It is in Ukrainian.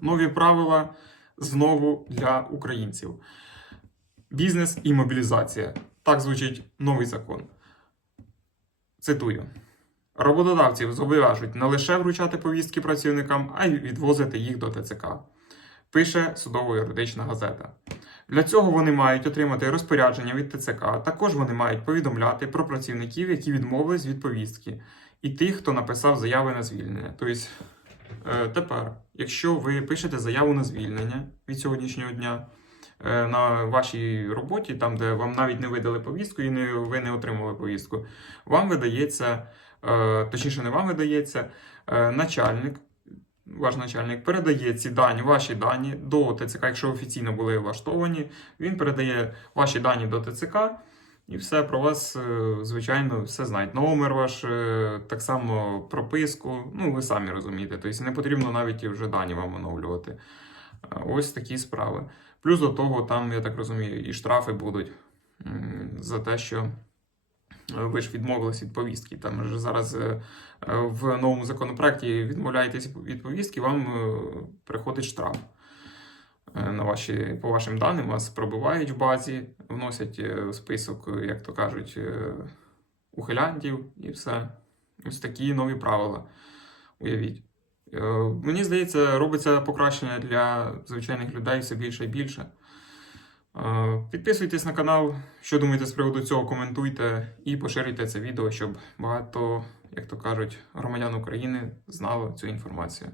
Нові правила знову для українців. Бізнес і мобілізація. Так звучить новий закон. Цитую. Роботодавців зобов'яжуть не лише вручати повістки працівникам, а й відвозити їх до ТЦК. Пише судово-юридична газета. Для цього вони мають отримати розпорядження від ТЦК. Також вони мають повідомляти про працівників, які відмовились від повістки, і тих, хто написав заяви на звільнення. Тобто, е, тепер, якщо ви пишете заяву на звільнення від сьогоднішнього дня е, на вашій роботі, там де вам навіть не видали повістку і не, ви не отримали повістку, вам видається, е, точніше, не вам видається, е, начальник. Ваш начальник передає ці дані, ваші дані до ТЦК, якщо офіційно були влаштовані. Він передає ваші дані до ТЦК, і все про вас, е, звичайно, все знають. Номер ваш, е, так само прописку. Ну, ви самі розумієте. Тобто не потрібно навіть вже дані вам оновлювати. Е, Ось такі справи. Плюс до того, там, я так розумію, і штрафи будуть за те, що ви ж відмовились від повістки. Там ж зараз в новому законопроекті відмовляєтесь від повістки, вам приходить штраф. Е, На ваші, по вашим даним вас пробивають в базі, вносять е, в список, е, як то кажуть, ухилянтів і все. Ось такі нові правила. Уявіть. Мені здається, робиться покращення для звичайних людей все більше і більше. Підписуйтесь на канал, що думаєте з приводу цього, коментуйте і поширюйте це відео, щоб багато, як то кажуть, громадян України знало цю інформацію.